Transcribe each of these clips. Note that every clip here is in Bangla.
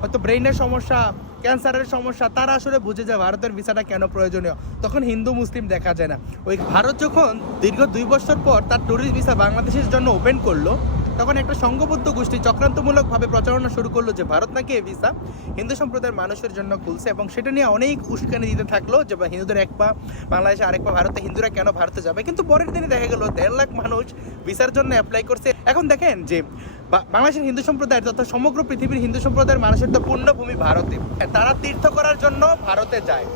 হয়তো ব্রেইনের সমস্যা, ক্যান্সারের সমস্যা, তারা আসলে বুঝে যায় ভারতের ভিসাটা কেন প্রয়োজনীয়। তখন হিন্দু মুসলিম দেখা যায় না। ওই ভারত যখন দীর্ঘ 2 বছর পর তার ট্যুরিস্ট ভিসা বাংলাদেশের জন্য ওপেন করলো, তখন একটা সংঘবদ্ধ গোষ্ঠী চক্রান্তমূলকভাবে প্রচারণা শুরু করলো যে ভারত নাকি এই ভিসা হিন্দু সম্প্রদায়ের মানুষের জন্য খুলছে, এবং সেটা নিয়ে অনেক উস্কানি দিতে থাকলো যে হিন্দুদের এক পা বাংলাদেশে, আরেক পা ভারতে, হিন্দুরা কেন ভারতে যাবে। কিন্তু পরের দিনে দেখা গেল 1.5 লাখ মানুষ ভিসার জন্য অ্যাপ্লাই করছে। এখন দেখেন যে বাংলাদেশের হিন্দু সম্প্রদায়ের তথা সমগ্র পৃথিবীর হিন্দু সম্প্রদায়ের মানুষের তো পূর্ণভূমি ভারতে, তারা তীর্থ করার জন্য ভারতে যায়।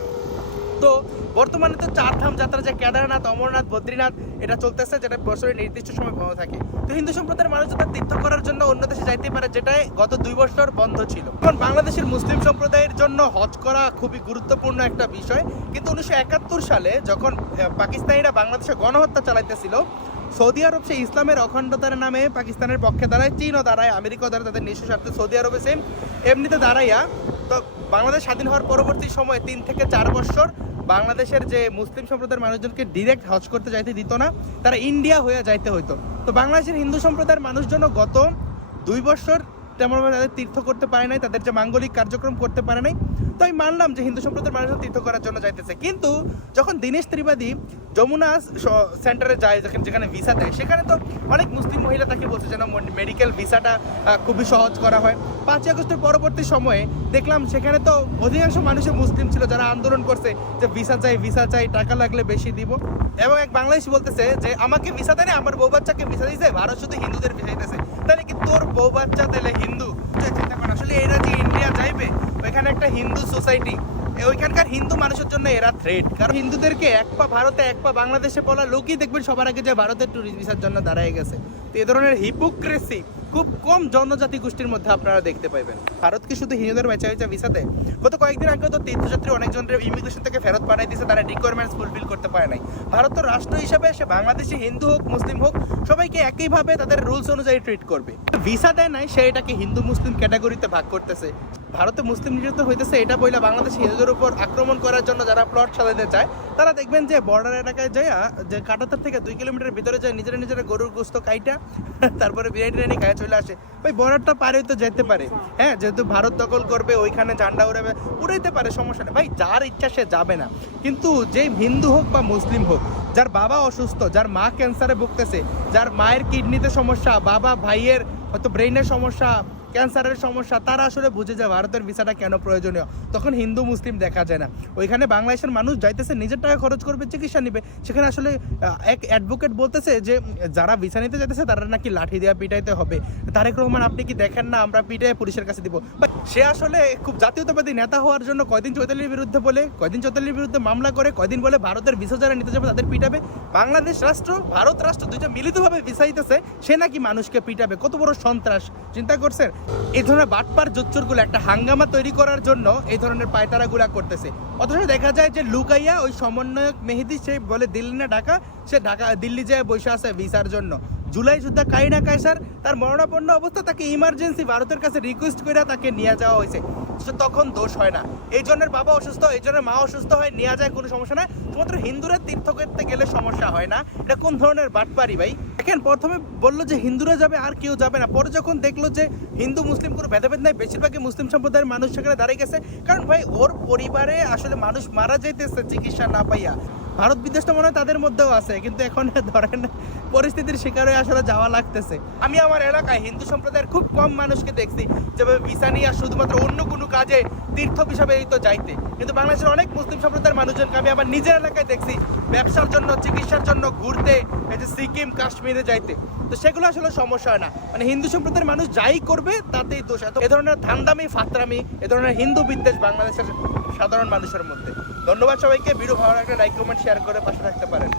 তো বর্তমানে তো 4 ধাম যাত্রা, যে কেদারনাথ, অমরনাথ, বদ্রীনাথ, এটা চলতেছে, যেটা বছরের নির্দিষ্ট সময় বন্ধ থাকে। তো হিন্দু সম্প্রদায়ের মানুষ তার তীর্থ করার জন্য অন্য দেশে যাইতে পারে, যেটাই গত 2 বছর বন্ধ ছিল। এখন বাংলাদেশের মুসলিম সম্প্রদায়ের জন্য হজ করা খুবই গুরুত্বপূর্ণ একটা বিষয়। কিন্তু 1971 সালে যখন পাকিস্তানিরা বাংলাদেশে গণহত্যা চালাইতেছিল, সৌদি আরব সেই ইসলামের অখণ্ডতার নামে পাকিস্তানের পক্ষে দাঁড়ায়, চীনও দাঁড়ায়, আমেরিকাও দাঁড়ায়, তাদের নিজস্ব স্বার্থে সৌদি আরবে সেম এমনিতে দাঁড়াইয়া। তো বাংলাদেশ স্বাধীন হওয়ার পরবর্তী সময়ে 3 থেকে 4 বছর বাংলাদেশের যে মুসলিম সম্প্রদায়ের মানুষজনকে ডিরেক্ট হজ করতে যাইতে দিত না, তারা ইন্ডিয়া হয়ে যাইতে হইতো। তো বাংলাদেশের হিন্দু সম্প্রদায়ের মানুষজন গত 2 বছর তেমনভাবে তাদের তীর্থ করতে পারে নাই, তাদের যে মাঙ্গলিক কার্যক্রম করতে পারে নাই। তো আমি মানলাম যে হিন্দু সম্প্রদায়ের মানুষজন তীর্থ করার জন্য যাইতেছে। কিন্তু যখন দীনেশ ত্রিবেদী যমুনা সেন্টারে যায়, যেখানে ভিসা দেয়, সেখানে তো অনেক মুসলিম মহিলা তাকে বলছে যেন মেডিকেল ভিসাটা খুবই সহজ করা হয়। 5ই আগস্টের পরবর্তী সময়ে দেখলাম সেখানে তো অধিকাংশ মানুষের মুসলিম ছিল, যারা আন্দোলন করছে যে ভিসা চাই, টাকা লাগলে বেশি দিব। এবং এক বাংলাদেশি বলতেছে যে আমাকে ভিসা দেয় না, আমার বউ বাচ্চাকে ভিসা দিয়েছে, ভারত শুধু হিন্দুদের ভিসা দিতেছে। তাহলে কি তোর বউ বাচ্চা তাহলে হিন্দু? চিন্তা করেন, আসলে এরা যে ইন্ডিয়া যাইবে, ওইখানে একটা হিন্দু সোসাইটি, ওইখানকার হিন্দু মানুষের জন্য এরা থ্রেট। কারণ হিন্দুদেরকে এক পা ভারতে এক পা বাংলাদেশে বলা লোকই দেখবেন সবার আগে যে ভারতের ট্যুরিস্ট ভিসার জন্য দাঁড়ায় গেছে। তো এই ধরনের হিপোক্রেসি খুব কম জনজাতি গোষ্ঠীর মধ্যে আপনারা দেখতে পাইবেন। ভারত কি শুধু হিন্দুদের বেচা ভিসা দেয়? গত কয়েকদিন আগে তো তীর্থযাত্রী অনেকজনের ইমিগ্রেশন থেকে ফেরত পাঠাই দিয়েছে, তারা রিকোয়ারমেন্টস ফুলফিল করতে পারে নাই। ভারত তো রাষ্ট্র হিসাবে সে বাংলাদেশি হিন্দু হোক মুসলিম হোক সবাইকে একইভাবে তাদের রুলস অনুযায়ী ট্রিট করবে। ভিসা দেয় নাই, সে এটাকে হিন্দু মুসলিম ক্যাটাগরিতে ভাগ করতেছে। ভারতে মুসলিম নির্যাতন হইতেছে এটা বইলা বাংলাদেশ হিন্দুদের উপর আক্রমণ করার জন্য যারা প্লট সাজাতে চায়, তারা দেখবেন যে বর্ডার এলাকায় যায়, যে কাটাতার থেকে 2 কিলোমিটার ভিতরে যায়, নিজেরা গরুর গোস্ত কাইটা তারপরে বিরিয়ানি খায় চলে আসে। ভাই বর্ডারটা পারে তো যেতে পারে, হ্যাঁ, যেহেতু ভারত দখল করবে, ওইখানে ঝান্ডা উড়াইতে পারে, সমস্যা নেই ভাই, যার ইচ্ছা সে যাবে না। কিন্তু যে হিন্দু হোক বা মুসলিম হোক, যার বাবা অসুস্থ, যার মা ক্যান্সারে ভুগতেছে, যার মায়ের কিডনিতে সমস্যা, বাবা ভাইয়ের হয়তো ব্রেইনের সমস্যা, ক্যান্সারের সমস্যা, তারা আসলে বুঝে যায় ভারতের ভিসাটা কেন প্রয়োজনীয়। তখন হিন্দু মুসলিম দেখা যায় না। ওইখানে বাংলাদেশের মানুষ যাইতেছে, নিজের টাকা খরচ করবে, চিকিৎসা নিবে। সেখানে আসলে এক অ্যাডভোকেট বলতেছে যে যারা ভিসা নিতে যাইতেছে তারা নাকি লাঠি দেওয়া পিটাইতে হবে। তারেক রহমান, আপনি কি দেখেন না আমরা পিটাই পুলিশের কাছে দিব? সে আসলে খুব জাতীয়তাবাদী নেতা হওয়ার জন্য কয়দিন চৈতালির বিরুদ্ধে বলে, কয়দিন চৈতালির বিরুদ্ধে মামলা করে, কয়দিন বলে ভারতের ভিসা যারা নিতে যাবে তাদের পিটাবে। বাংলাদেশ রাষ্ট্র, ভারত রাষ্ট্র দুইটা মিলিতভাবে ভিসা দিতেছে, সে নাকি মানুষকে পিটাবে। কত বড় সন্ত্রাস, চিন্তা করছেন? এই ধরনের বাটপার জোচ্চোরগুলো একটা হাঙ্গামা তৈরি করার জন্য এই ধরনের পায়তারাগুলা করতেছে। অথচ দেখা যায় যে লুকাইয়া ওই সমন্বয়ক মেহেদি, সে বলে দিল্লি না ঢাকা, সে দিল্লি যায় বসে আছে ভিসার জন্য। জুলাই যুদ্ধা কাইনা কায়সার তার মরণাপন্ন অবস্থা, তাকে ইমার্জেন্সি ভারতের কাছে রিকোয়েস্ট করে তাকে নিয়ে যাওয়া হয়েছে, তখন দোষ হয় না। এই জনের বাবা অসুস্থ, এই জনের মা অসুস্থ হয়, নিয়ে যায়, কোনো সমস্যা নাই। শুধুমাত্র হিন্দুরা তীর্থ করতে গেলে সমস্যা হয় না। এটা কোন ধরনের বাটপারি ভাই? দেখেন, প্রথমে বললো যে হিন্দুরা যাবে আর কেউ যাবে না, পরে যখন দেখলো যে হিন্দু মুসলিম কোনো ভেদাভেদ নাই, বেশিরভাগই মুসলিম সম্প্রদায়ের মানুষ সেখানে দাঁড়িয়ে গেছে। কারণ ভাই ওর পরিবারে আসলে মানুষ মারা যাইতেছে চিকিৎসা না পাইয়া। ভারত বিদেশটা মনে হয় তাদের মধ্যেও আছে, কিন্তু এখন ধরেন পরিস্থিতির শিকার হয়ে আসলে যাওয়া লাগতেছে। আমি আমার এলাকায় হিন্দু সম্প্রদায়ের খুব কম মানুষকে দেখছি যেভাবে ভিসা নিয়ে আর শুধুমাত্র অন্য কোনো কাজে তীর্থ হিসাবে এই তো যাইতে। কিন্তু বাংলাদেশের অনেক মুসলিম সম্প্রদায়ের মানুষজনকে আমি আমার নিজের এলাকায় দেখছি ব্যবসার জন্য, চিকিৎসার জন্য ঘুরতে, এই যে সিকিম, কাশ্মীরে যাইতে। তো সেগুলো আসলে সমস্যা হয় না, মানে হিন্দু সম্প্রদায়ের মানুষ যাই করবে তাতেই দোষ। এ ধরনের ধান্দামি, ফাতরামি, এ ধরনের হিন্দু বিদ্বেষ বাংলাদেশের সাধারণ মানুষের মধ্যে। ধন্যবাদ সবাইকে। ভিডিও ভালো লাগলে লাইক, কমেন্ট, শেয়ার করে পাশে থাকতে পারেন।